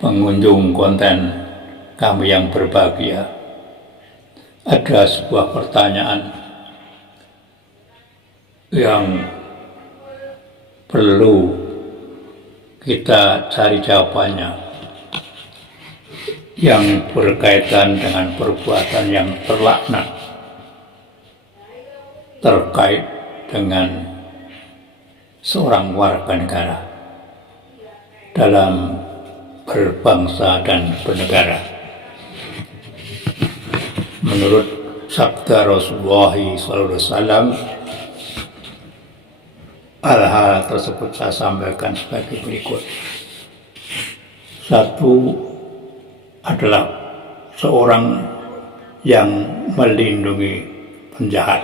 pengunjung konten kami yang berbahagia, ada sebuah pertanyaan yang perlu kita cari jawabannya, yang berkaitan dengan perbuatan yang terlaknat terkait dengan seorang warga negara dalam berbangsa dan bernegara. Menurut sabda Rasulullah SAW, hal-hal tersebut saya sampaikan sebagai berikut. Satu adalah seorang yang melindungi penjahat,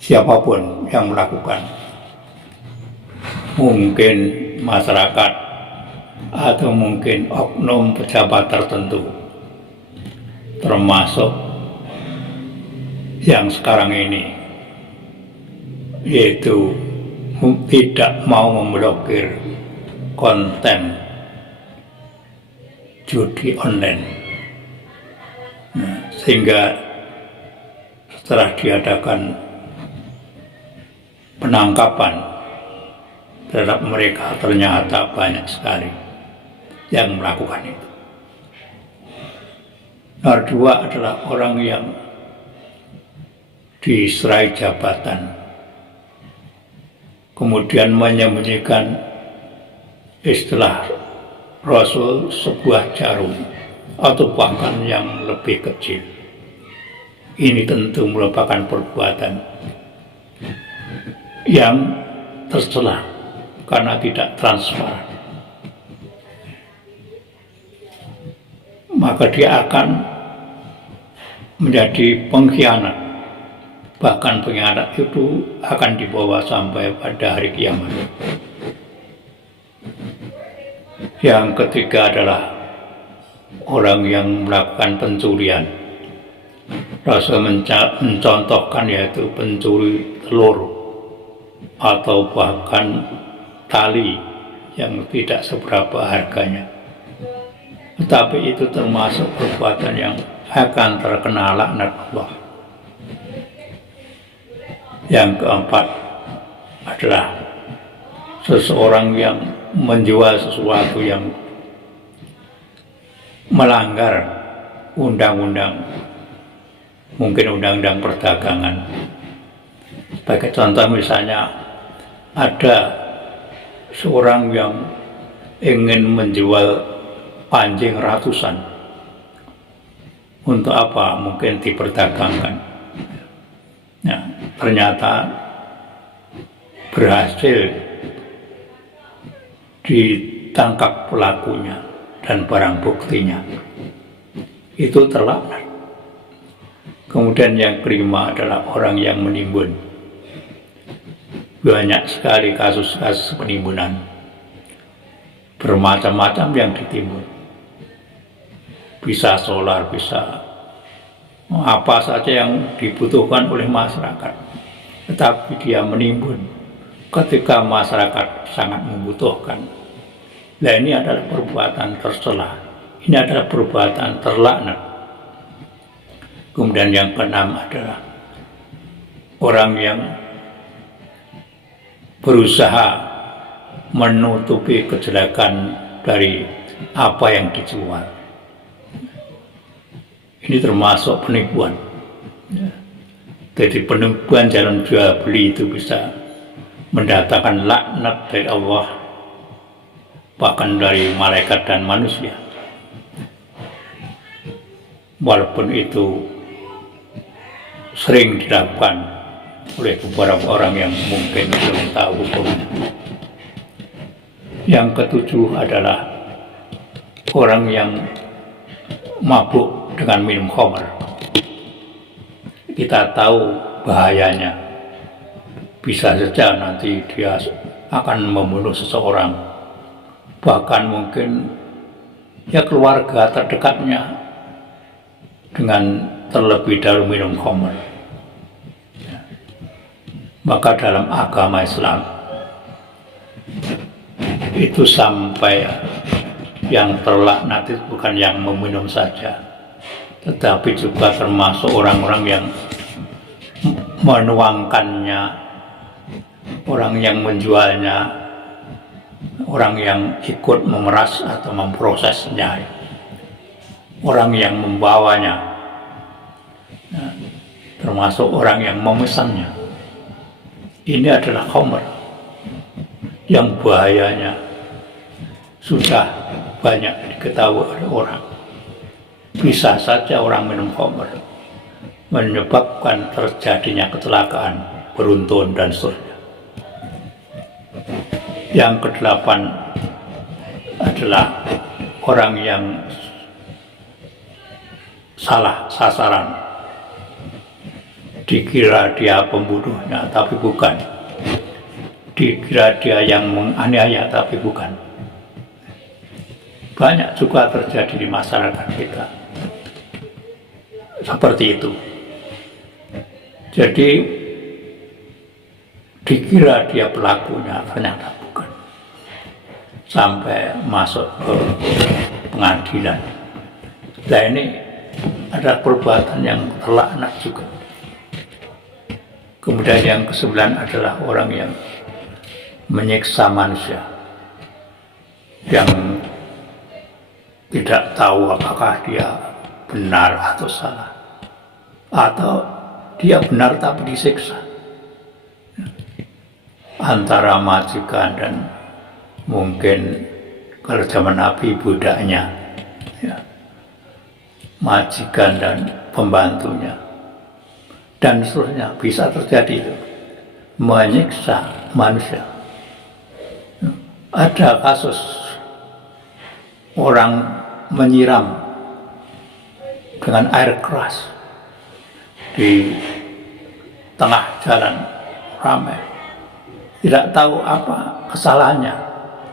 siapapun yang melakukan, mungkin masyarakat atau mungkin oknum pejabat tertentu, termasuk yang sekarang ini, yaitu tidak mau memblokir konten judi online. Sehingga setelah diadakan penangkapan terhadap mereka, ternyata banyak sekali yang melakukan itu. Nomor dua adalah orang yang diserai jabatan, kemudian menyembunyikan istilah Rasul sebuah jarum atau bahkan yang lebih kecil. Ini tentu merupakan perbuatan yang tercela karena tidak transparan. Maka dia akan menjadi pengkhianat. Bahkan pengkhianat itu akan dibawa sampai pada hari kiamat. Yang ketiga adalah orang yang melakukan pencurian. Rasul mencontohkan yaitu pencuri telur atau bahkan tali yang tidak seberapa harganya. Tetapi itu termasuk perbuatan yang akan terkena laknat Allah. Yang keempat adalah seseorang yang menjual sesuatu yang melanggar undang-undang, mungkin undang-undang perdagangan. Sebagai contoh misalnya, ada seorang yang ingin menjual anjing ratusan. Untuk apa? Mungkin diperdagangkan. Nah, ternyata berhasil ditangkap pelakunya dan barang buktinya. Itu terlaknat. Kemudian yang kelima adalah orang yang menimbun. Banyak sekali kasus-kasus penimbunan, bermacam-macam yang ditimbun. Bisa solar, bisa apa saja yang dibutuhkan oleh masyarakat. Tetapi dia menimbun ketika masyarakat sangat membutuhkan. Nah, ini adalah perbuatan tercela. Ini adalah perbuatan terlaknat. Kemudian yang keenam adalah orang yang berusaha menutupi kejelekan dari apa yang dijual. Ini termasuk penipuan. Jadi penipuan jalan jual beli itu bisa mendatangkan laknat dari Allah, bahkan dari malaikat dan manusia. Walaupun itu sering dilakukan oleh beberapa orang yang mungkin belum tahu hukumnya. Yang ketujuh adalah orang yang mabuk dengan minum khamr. Kita tahu bahayanya. Bisa saja nanti dia akan membunuh seseorang, bahkan mungkin ya keluarga terdekatnya, dengan terlebih dahulu minum khamr. Maka dalam agama Islam itu sampai yang terlaknat itu bukan yang meminum saja, tetapi juga termasuk orang-orang yang menuangkannya, orang yang menjualnya, orang yang ikut memeras atau memprosesnya, orang yang membawanya, termasuk orang yang memesannya. Ini adalah khamr yang bahayanya sudah banyak diketahui oleh orang. Bisa saja orang minum khamr menyebabkan terjadinya kecelakaan beruntun dan seterusnya. Yang kedelapan adalah orang yang salah sasaran, dikira dia pembunuhnya tapi bukan, dikira dia yang menganiaya tapi bukan. Banyak juga terjadi di masyarakat kita seperti itu. Jadi dikira dia pelakunya, ternyata bukan, sampai masuk ke pengadilan. Nah, ini ada perbuatan yang terlaknat juga. Kemudian yang kesembilan adalah orang yang menyiksa manusia, yang tidak tahu apakah dia benar atau salah, atau dia benar tapi disiksa. Antara majikan dan mungkin kalau zaman Nabi budaknya, ya, majikan dan pembantunya, dan seterusnya. Bisa terjadi itu, menyiksa manusia. Ada kasus orang menyiram dengan air keras di tengah jalan ramai, tidak tahu apa kesalahannya,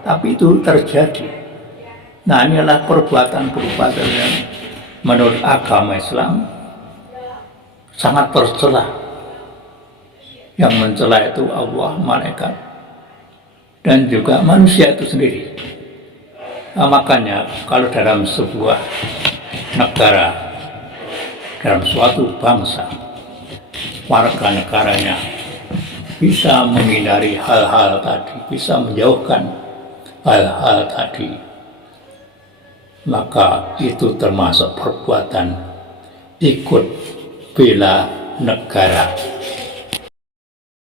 tapi itu terjadi. Nah, inilah perbuatan-perbuatan yang menurut agama Islam sangat tercela. Yang mencela itu Allah, malaikat, dan juga manusia itu sendiri. Nah, makanya kalau dalam sebuah negara, dalam suatu bangsa, warga negaranya bisa menghindari hal-hal tadi, bisa menjauhkan hal-hal tadi, maka itu termasuk perbuatan ikut bela negara.